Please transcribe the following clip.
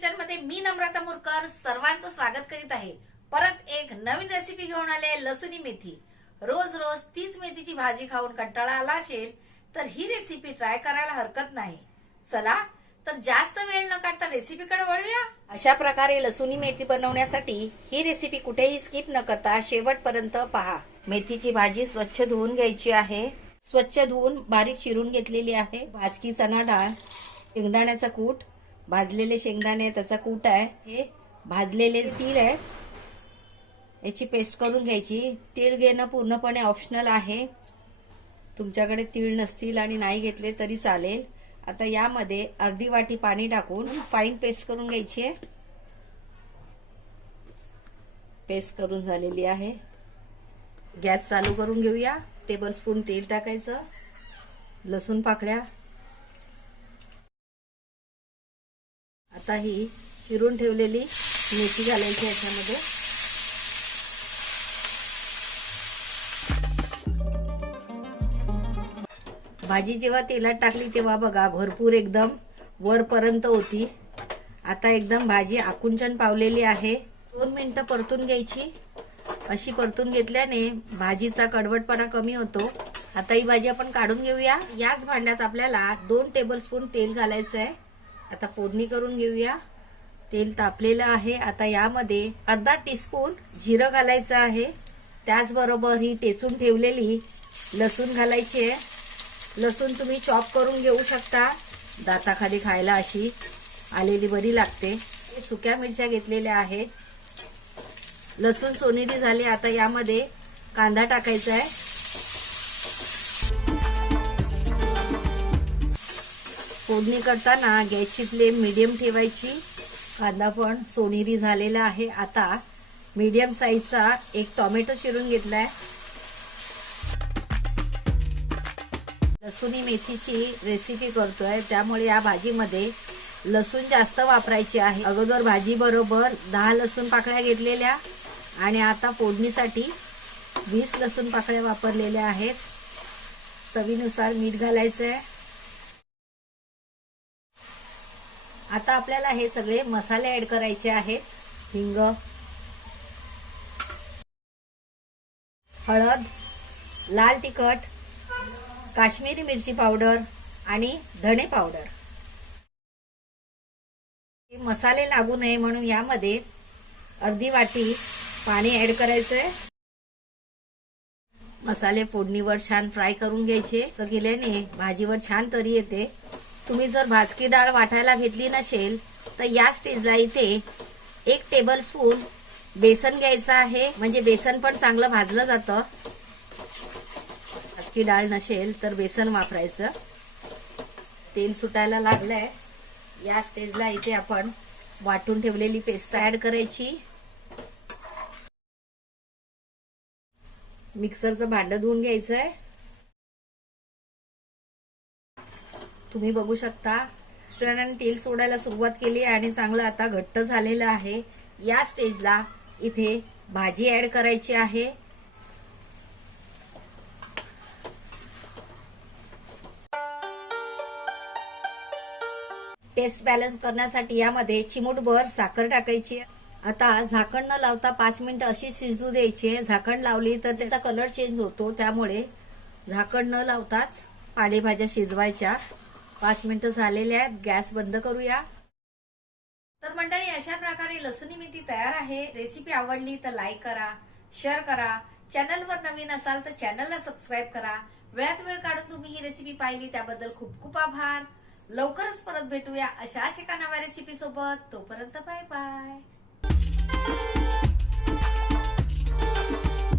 किचनमध्ये मी नम्रता मुरकर सर्वांचं स्वागत करीत आहे. परत एक नवीन रेसिपी घेऊन आले लसुणी मेथी. रोज रोज तीच मेथीची भाजी खाऊन कंटाळा आला असेल तर ही रेसिपी ट्राय करायला हरकत नाही. चला तर जास्त वेळ न काढता रेसिपीकडे वळूया. अशा प्रकारे लसुणी मेथी बनवण्यासाठी ही रेसिपी कुठेही स्किप न करता शेवटपर्यंत पहा. मेथीची भाजी स्वच्छ धुवून घ्यायची आहे. स्वच्छ धुवून बारीक चिरून घेतलेली आहे. भाजकी चणा डाळ शेंगदाण्याचा कूट भाजलेले शेंगदाणे त्याचा कूट आहे. हे भाजलेले तीळ आहे. याची पेस्ट करून घ्यायची. तीळ घेणं पूर्णपणे ऑप्शनल आहे. तुमच्याकडे तीळ नसतील आणि नाही घेतले तरी चालेल. आता यामध्ये अर्धी वाटी पाणी टाकून फाईन पेस्ट करून घ्यायची आहे. पेस्ट करून झालेली आहे. गॅस चालू करून घेऊया. टेबल स्पून तेल टाकायचं. लसूण पाकळ्या. आता ही चिरून ठेवलेली मेथी घालायची याच्यामध्ये. भाजी जेव्हा तेलात टाकली तेव्हा बघा भरपूर एकदम वरपर्यंत होती. आता एकदम भाजी आकुंचन पावलेली आहे. दोन मिनिटं परतून घ्यायची. अशी परतून घेतल्याने भाजीचा कडवटपणा कमी होतो. आता ही भाजी आपण काढून घेऊया. याच भांड्यात आपल्याला दोन टेबलस्पून तेल घालायचं आहे आता फोडणी करून घेऊया. तेल तापलेलं आहे. आता यामध्ये अर्धा टीस्पून जिरं घालायचं आहे. त्याचबरोबर ही टेचून ठेवलेली लसूण घालायची आहे. लसूण तुम्ही चॉप करून घेऊ शकता. दाताखाली खायला अशी आलेली बरी लागते. सुक्या मिरच्या घेतलेल्या आहेत. लसूण सोनेरी झाली. आता यामध्ये कांदा टाकायचा आहे. फोडणी करताना गॅसची फ्लेम मिडियम ठेवायची. कांदा पण सोनेरी झालेला आहे. आता मीडियम साईजचा एक टोमॅटो चिरून घेतलाय. लसुणी मेथीची रेसिपी करतोय. त्यामुळे या भाजीमध्ये लसूण जास्त वापरायची आहे. अगोदर भाजी बरोबर दहा लसूण पाकळ्या घेतलेल्या आणि आता फोडणीसाठी वीस लसूण पाकळ्या वापरलेल्या आहेत. चवीनुसार मीठ घालायचं आहे आता आपल्याला हे सगळे मसाले ऍड करायचे आहेत. हिंग हळद लाल तिखट काश्मीरी मिरची पावडर आणि धणे पावडर. हे मसाले लागू नये म्हणून यामध्ये अर्धी वाटी पाणी ऍड करायचंय. मसाले फोडणीवर छान फ्राय करून घ्यायचे. असं भाजीवर छान तरी येते. तुम्ही जर भाजकी डाळ वाटायला घेतली नसेल तर या स्टेजला इथे एक टेबल स्पून बेसन घ्यायचं आहे. म्हणजे बेसन पण चांगलं भाजलं जातं. भाजकी डाळ नसेल तर बेसन वापरायचं. तेल सुटायला लागलंय. या स्टेजला इथे आपण वाटून ठेवलेली पेस्ट ऍड करायची. मिक्सरचं भांडं धुवून घ्यायचं आहे तुम्ही बघू शकता. मिश्रणाने तेल सोडायला सुरुवात केली आणि चांगलं आता घट्ट झालेलं आहे. या स्टेजला इथे भाजी ऍड करायची आहे. टेस्ट बॅलन्स करण्यासाठी यामध्ये चिमूटभर साखर टाकायची. आता झाकण न लावता पाच मिनिटं अशी शिजू द्यायची. झाकण लावली तर त्याचा कलर चेंज होतो. त्यामुळे झाकण न लावताच पालेभाज्या शिजवायच्या. पाच मिनिटं झालेले आहेत गॅस बंद करूया. तर मंडळी अशा प्रकारे लसुणी मेथी तयार आहे. रेसिपी आवडली तर लाईक करा शेअर करा. चॅनलवर नवीन असाल तर चॅनलला सबस्क्राईब करा. वेळात वेळ काढून तुम्ही ही रेसिपी पाहिली त्याबद्दल खूप खूप आभार. लवकरच परत भेटूया अशाच एका नव्या रेसिपी सोबत. तोपर्यंत बाय बाय